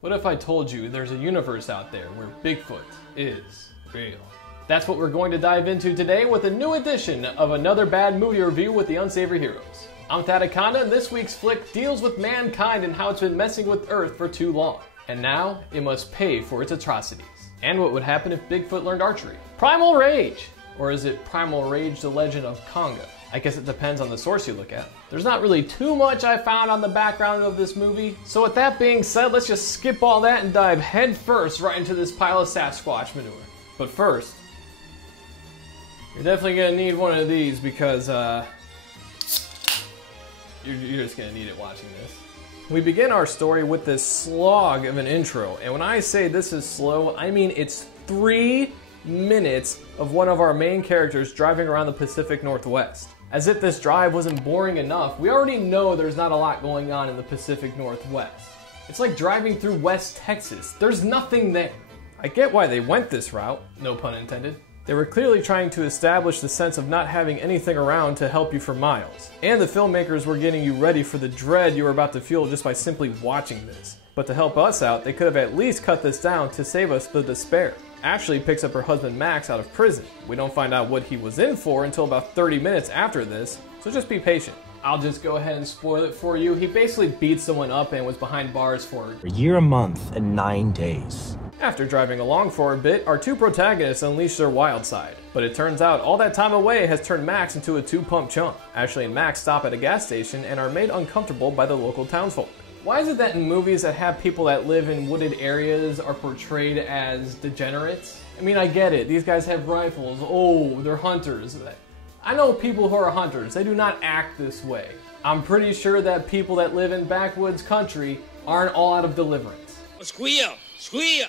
What if I told you there's a universe out there where Bigfoot is real? That's what we're going to dive into today with a new edition of another bad movie review with the Unsavory Heroes. I'm Thadakonda, and this week's flick deals with mankind and how it's been messing with Earth for too long. And now, it must pay for its atrocities. And what would happen if Bigfoot learned archery? Primal Rage! Or is it Primal Rage, the Legend of Conga? I guess it depends on the source you look at. There's not really too much I found on the background of this movie, so with that being said, let's just skip all that and dive head first right into this pile of Sasquatch manure. But first, you're definitely gonna need one of these because you're just gonna need it watching this. We begin our story with this slog of an intro, and when I say this is slow, I mean it's 3 minutes of one of our main characters driving around the Pacific Northwest. As if this drive wasn't boring enough, we already know there's not a lot going on in the Pacific Northwest. It's like driving through West Texas. There's nothing there. I get why they went this route, no pun intended. They were clearly trying to establish the sense of not having anything around to help you for miles. And the filmmakers were getting you ready for the dread you were about to feel just by simply watching this. But to help us out, they could have at least cut this down to save us the despair. Ashley picks up her husband Max out of prison. We don't find out what he was in for until about 30 minutes after this, so just be patient. I'll just go ahead and spoil it for you. He basically beat someone up and was behind bars for a year, a month, and 9 days. After driving along for a bit, our two protagonists unleash their wild side. But it turns out all that time away has turned Max into a 2-pump chump. Ashley and Max stop at a gas station and are made uncomfortable by the local townsfolk. Why is it that in movies that have people that live in wooded areas are portrayed as degenerates? I mean, I get it. These guys have rifles. Oh, they're hunters. I know people who are hunters. They do not act this way. I'm pretty sure that people that live in backwoods country aren't all out of deliverance. Squeal! Squeal!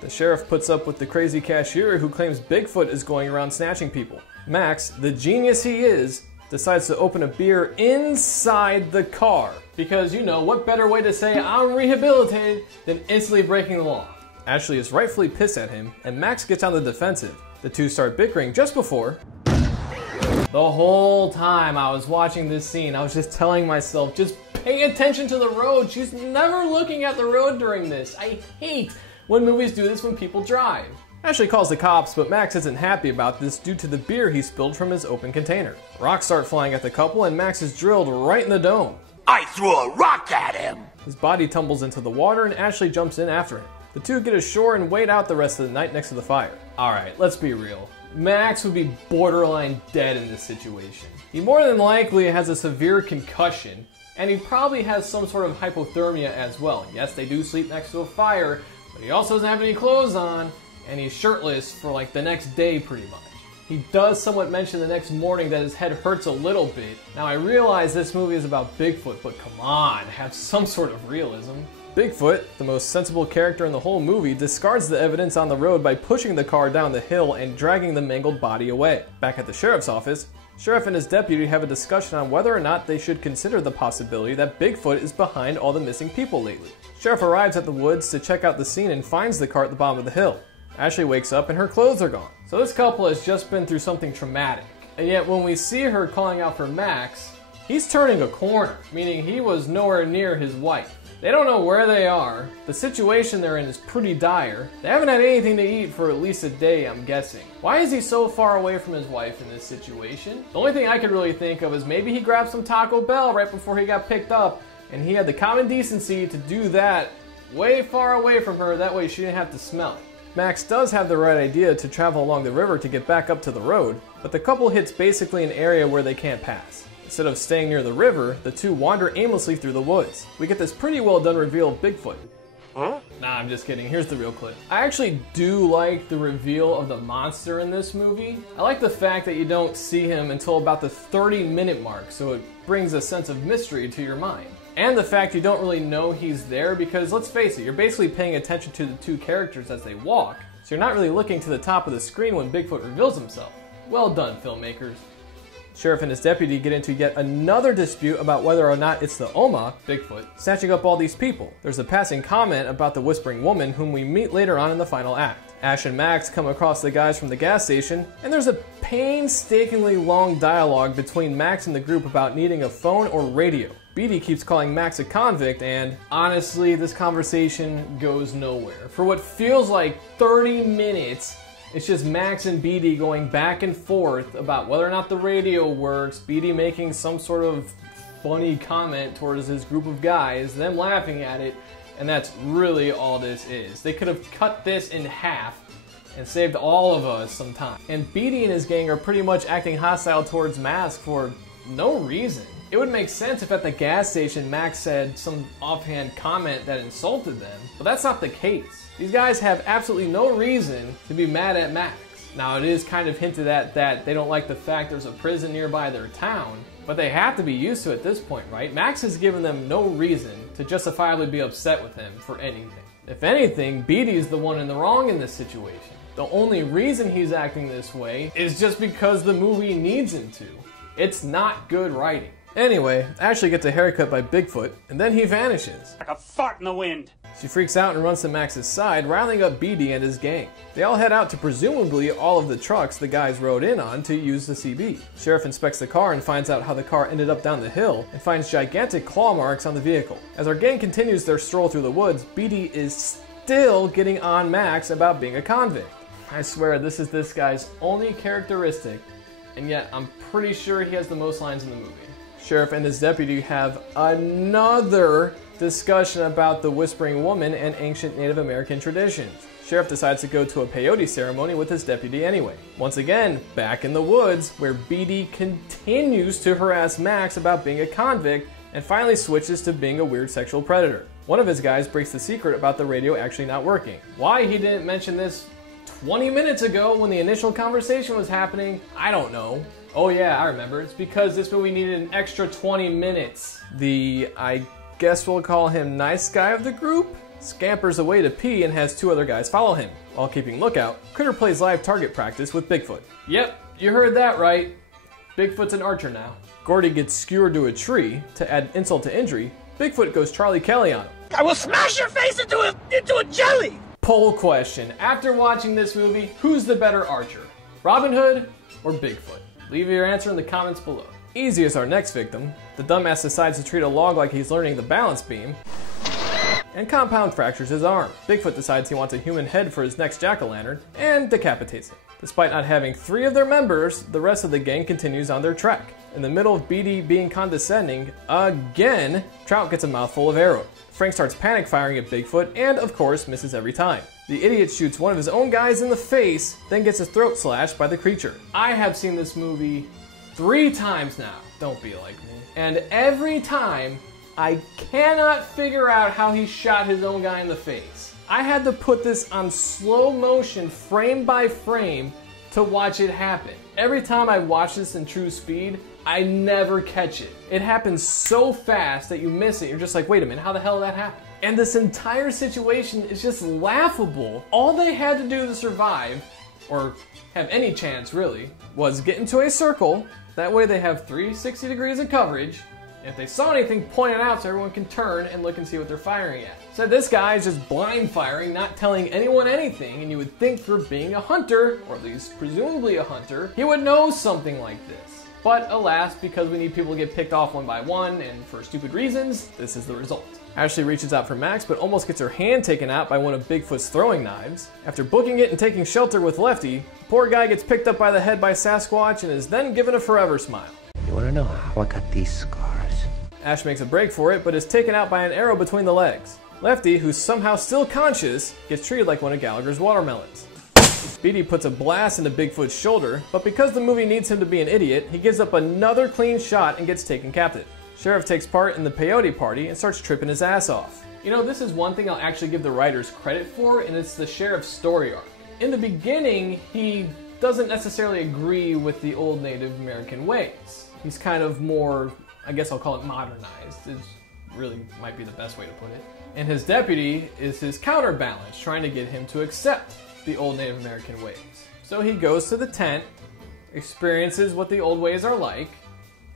The sheriff puts up with the crazy cashier who claims Bigfoot is going around snatching people. Max, the genius he is, decides to open a beer inside the car. Because, you know, what better way to say I'm rehabilitated than instantly breaking the law? Ashley is rightfully pissed at him, and Max gets on the defensive. The two start bickering just before... The whole time I was watching this scene, I was just telling myself, just pay attention to the road. She's never looking at the road during this. I hate when movies do this when people drive. Ashley calls the cops, but Max isn't happy about this due to the beer he spilled from his open container. Rocks start flying at the couple, and Max is drilled right in the dome. I threw a rock at him! His body tumbles into the water, and Ashley jumps in after him. The two get ashore and wait out the rest of the night next to the fire. Alright, let's be real. Max would be borderline dead in this situation. He more than likely has a severe concussion, and he probably has some sort of hypothermia as well. Yes, they do sleep next to a fire, but he also doesn't have any clothes on, and he's shirtless for like the next day pretty much. He does somewhat mention the next morning that his head hurts a little bit. Now I realize this movie is about Bigfoot, but come on, have some sort of realism. Bigfoot, the most sensible character in the whole movie, discards the evidence on the road by pushing the car down the hill and dragging the mangled body away. Back at the sheriff's office, Sheriff and his deputy have a discussion on whether or not they should consider the possibility that Bigfoot is behind all the missing people lately. Sheriff arrives at the woods to check out the scene and finds the car at the bottom of the hill. Ashley wakes up and her clothes are gone. So this couple has just been through something traumatic. And yet when we see her calling out for Max, he's turning a corner, meaning he was nowhere near his wife. They don't know where they are. The situation they're in is pretty dire. They haven't had anything to eat for at least a day, I'm guessing. Why is he so far away from his wife in this situation? The only thing I could really think of is maybe he grabbed some Taco Bell right before he got picked up, and he had the common decency to do that way far away from her, that way she didn't have to smell it. Max does have the right idea to travel along the river to get back up to the road, but the couple hits basically an area where they can't pass. Instead of staying near the river, the two wander aimlessly through the woods. We get this pretty well done reveal of Bigfoot. Huh? Nah, I'm just kidding. Here's the real clip. I actually do like the reveal of the monster in this movie. I like the fact that you don't see him until about the 30-minute mark, so it brings a sense of mystery to your mind. And the fact you don't really know he's there because, let's face it, you're basically paying attention to the two characters as they walk, so you're not really looking to the top of the screen when Bigfoot reveals himself. Well done, filmmakers. Sheriff and his deputy get into yet another dispute about whether or not it's the Oma, Bigfoot, snatching up all these people. There's a passing comment about the whispering woman whom we meet later on in the final act. Ash and Max come across the guys from the gas station, and there's a painstakingly long dialogue between Max and the group about needing a phone or radio. Beatty keeps calling Max a convict, and honestly, this conversation goes nowhere. For what feels like 30 minutes, it's just Max and Beatty going back and forth about whether or not the radio works, Beatty making some sort of funny comment towards his group of guys, them laughing at it, and that's really all this is. They could have cut this in half and saved all of us some time. And Beatty and his gang are pretty much acting hostile towards Max for no reason. It would make sense if at the gas station Max said some offhand comment that insulted them, but that's not the case. These guys have absolutely no reason to be mad at Max. Now it is kind of hinted at that they don't like the fact there's a prison nearby their town, but they have to be used to it at this point, right? Max has given them no reason to justifiably be upset with him for anything. If anything, Beatty's the one in the wrong in this situation. The only reason he's acting this way is just because the movie needs him to. It's not good writing. Anyway, Ashley gets a haircut by Bigfoot, and then he vanishes. Like a fart in the wind. She freaks out and runs to Max's side, riling up Beatty and his gang. They all head out to presumably all of the trucks the guys rode in on to use the CB. Sheriff inspects the car and finds out how the car ended up down the hill, and finds gigantic claw marks on the vehicle. As our gang continues their stroll through the woods, Beatty is still getting on Max about being a convict. I swear this is this guy's only characteristic, and yet I'm pretty sure he has the most lines in the movie. Sheriff and his deputy have another discussion about the Whispering Woman and ancient Native American traditions. Sheriff decides to go to a peyote ceremony with his deputy anyway. Once again, back in the woods, where Beatty continues to harass Max about being a convict and finally switches to being a weird sexual predator. One of his guys breaks the secret about the radio actually not working. Why he didn't mention this 20 minutes ago when the initial conversation was happening, I don't know. Oh yeah, I remember. It's because this movie needed an extra 20 minutes. I guess we'll call him nice guy of the group, scampers away to pee and has two other guys follow him. While keeping lookout, Critter plays live target practice with Bigfoot. Yep, you heard that right. Bigfoot's an archer now. Gordy gets skewered to a tree. To add insult to injury, Bigfoot goes Charlie Kelly on him. I will smash your face into a jelly! Poll question. After watching this movie, who's the better archer? Robin Hood or Bigfoot? Leave your answer in the comments below. Easy as our next victim. The dumbass decides to treat a log like he's learning the balance beam, and compound fractures his arm. Bigfoot decides he wants a human head for his next jack-o'-lantern, and decapitates it. Despite not having 3 of their members, the rest of the gang continues on their trek. In the middle of Beatty being condescending, again, Trout gets a mouthful of arrow. Frank starts panic firing at Bigfoot, and of course misses every time. The idiot shoots one of his own guys in the face, then gets his throat slashed by the creature. I have seen this movie 3 times now. Don't be like me. And every time, I cannot figure out how he shot his own guy in the face. I had to put this on slow motion, frame by frame, to watch it happen. Every time I watch this in true speed, I never catch it. It happens so fast that you miss it. You're just like, wait a minute, how the hell did that happen? And this entire situation is just laughable. All they had to do to survive, or have any chance really, was get into a circle. That way they have 360 degrees of coverage. And if they saw anything, point it out so everyone can turn and look and see what they're firing at. So this guy is just blind firing, not telling anyone anything, and you would think for being a hunter, or at least presumably a hunter, he would know something like this. But alas, because we need people to get picked off one by one, and for stupid reasons, this is the result. Ashley reaches out for Max, but almost gets her hand taken out by one of Bigfoot's throwing knives. After booking it and taking shelter with Lefty, the poor guy gets picked up by the head by Sasquatch and is then given a forever smile. You wanna know how I got these scars? Ash makes a break for it, but is taken out by an arrow between the legs. Lefty, who's somehow still conscious, gets treated like one of Gallagher's watermelons. Beatty puts a blast into Bigfoot's shoulder, but because the movie needs him to be an idiot, he gives up another clean shot and gets taken captive. Sheriff takes part in the peyote party and starts tripping his ass off. You know, this is one thing I'll actually give the writers credit for, and it's the sheriff's story arc. In the beginning, he doesn't necessarily agree with the old Native American ways. He's kind of more, I guess I'll call it modernized. It really might be the best way to put it. And his deputy is his counterbalance, trying to get him to accept the old Native American ways. So he goes to the tent, experiences what the old ways are like,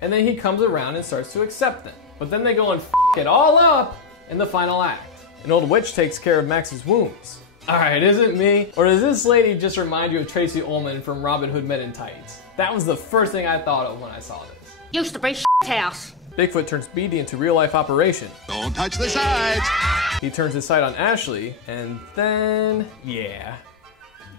and then he comes around and starts to accept them. But then they go and f it all up in the final act. An old witch takes care of Max's wounds. Alright, is it me? Or does this lady just remind you of Tracy Ullman from Robin Hood Men in Tights? That was the first thing I thought of when I saw this. Used to be house. Bigfoot turns Beady into real-life operation. Don't touch the sides! He turns his sight on Ashley, and then, yeah,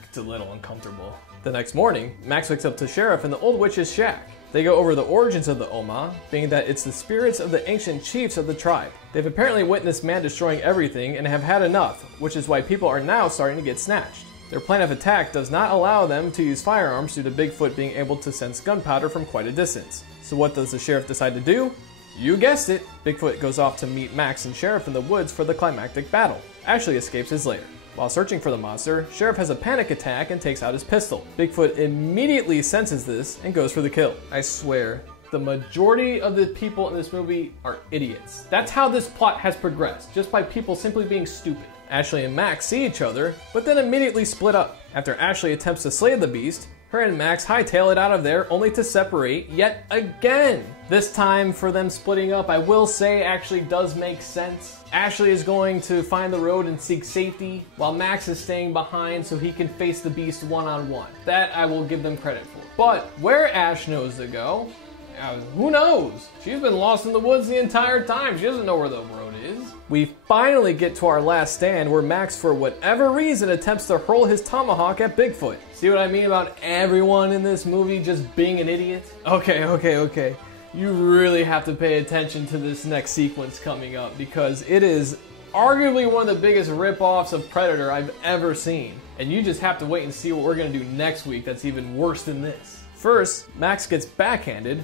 it's a little uncomfortable. The next morning, Max wakes up to Sheriff in the old witch's shack. They go over the origins of the Oma, being that it's the spirits of the ancient chiefs of the tribe. They've apparently witnessed man destroying everything and have had enough, which is why people are now starting to get snatched. Their plan of attack does not allow them to use firearms due to Bigfoot being able to sense gunpowder from quite a distance. So what does the sheriff decide to do? You guessed it! Bigfoot goes off to meet Max and Sheriff in the woods for the climactic battle. Ashley escapes his lair. While searching for the monster, Sheriff has a panic attack and takes out his pistol. Bigfoot immediately senses this and goes for the kill. I swear, the majority of the people in this movie are idiots. That's how this plot has progressed, just by people simply being stupid. Ashley and Max see each other, but then immediately split up. After Ashley attempts to slay the beast, her and Max hightail it out of there only to separate yet again. This time for them splitting up, I will say actually does make sense. Ashley is going to find the road and seek safety, while Max is staying behind so he can face the beast one-on-one. That I will give them credit for. But where Ash knows to go, who knows? She's been lost in the woods the entire time. She doesn't know where the road is. We finally get to our last stand where Max, for whatever reason, attempts to hurl his tomahawk at Bigfoot. See what I mean about everyone in this movie just being an idiot? Okay. You really have to pay attention to this next sequence coming up because it is arguably one of the biggest rip-offs of Predator I've ever seen. And you just have to wait and see what we're gonna do next week that's even worse than this. First, Max gets backhanded,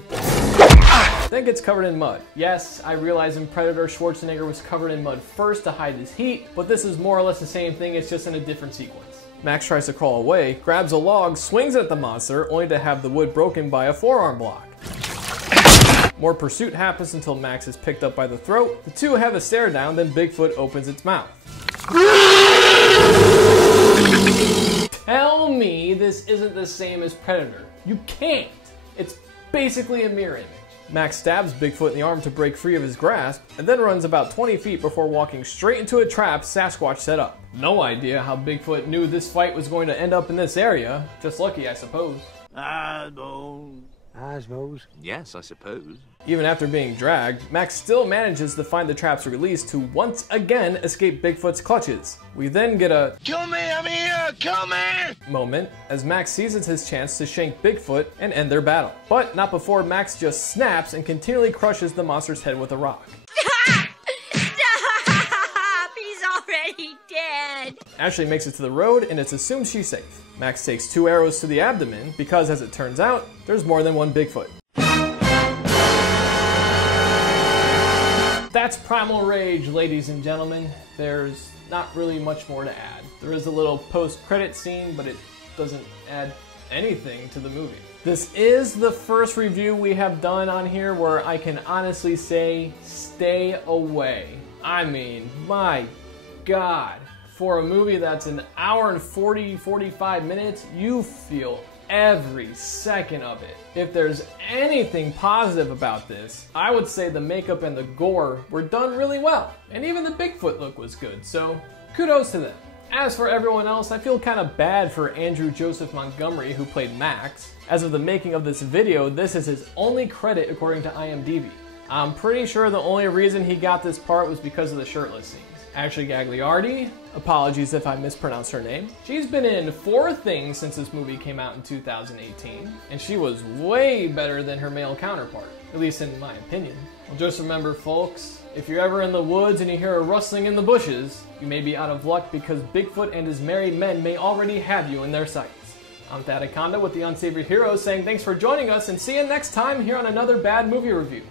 then gets covered in mud. Yes, I realize in Predator, Schwarzenegger was covered in mud first to hide his heat, but this is more or less the same thing, it's just in a different sequence. Max tries to crawl away, grabs a log, swings at the monster, only to have the wood broken by a forearm block. More pursuit happens until Max is picked up by the throat. The two have a stare down, then Bigfoot opens its mouth. Tell me this isn't the same as Predator. You can't. It's basically a mirror image. Max stabs Bigfoot in the arm to break free of his grasp, and then runs about 20 feet before walking straight into a trap Sasquatch set up. No idea how Bigfoot knew this fight was going to end up in this area. Just lucky, I suppose. I suppose. Yes, I suppose. Even after being dragged, Max still manages to find the trap's release to once again escape Bigfoot's clutches. We then get a Kill me, I'm here, kill me! moment as Max seizes his chance to shank Bigfoot and end their battle. But not before Max just snaps and continually crushes the monster's head with a rock. Stop! He's already dead! Ashley makes it to the road and it's assumed she's safe. Max takes 2 arrows to the abdomen because, as it turns out, there's more than one Bigfoot. That's Primal Rage, ladies and gentlemen. There's not really much more to add. There is a little post-credit scene, but it doesn't add anything to the movie. This is the first review we have done on here where I can honestly say, stay away. I mean, my God. For a movie that's an hour and 45 minutes, you feel every second of it. If there's anything positive about this, I would say the makeup and the gore were done really well. And even the Bigfoot look was good, so kudos to them. As for everyone else, I feel kind of bad for Andrew Joseph Montgomery, who played Max. As of the making of this video, this is his only credit according to IMDb. I'm pretty sure the only reason he got this part was because of the shirtless scenes. Ashley Gagliardi, apologies if I mispronounced her name. She's been in 4 things since this movie came out in 2018, and she was way better than her male counterpart, at least in my opinion. Well, just remember folks, if you're ever in the woods and you hear a rustling in the bushes, you may be out of luck because Bigfoot and his married men may already have you in their sights. I'm Thadakonda with the Unsavory Heroes saying thanks for joining us and see you next time here on another bad movie review.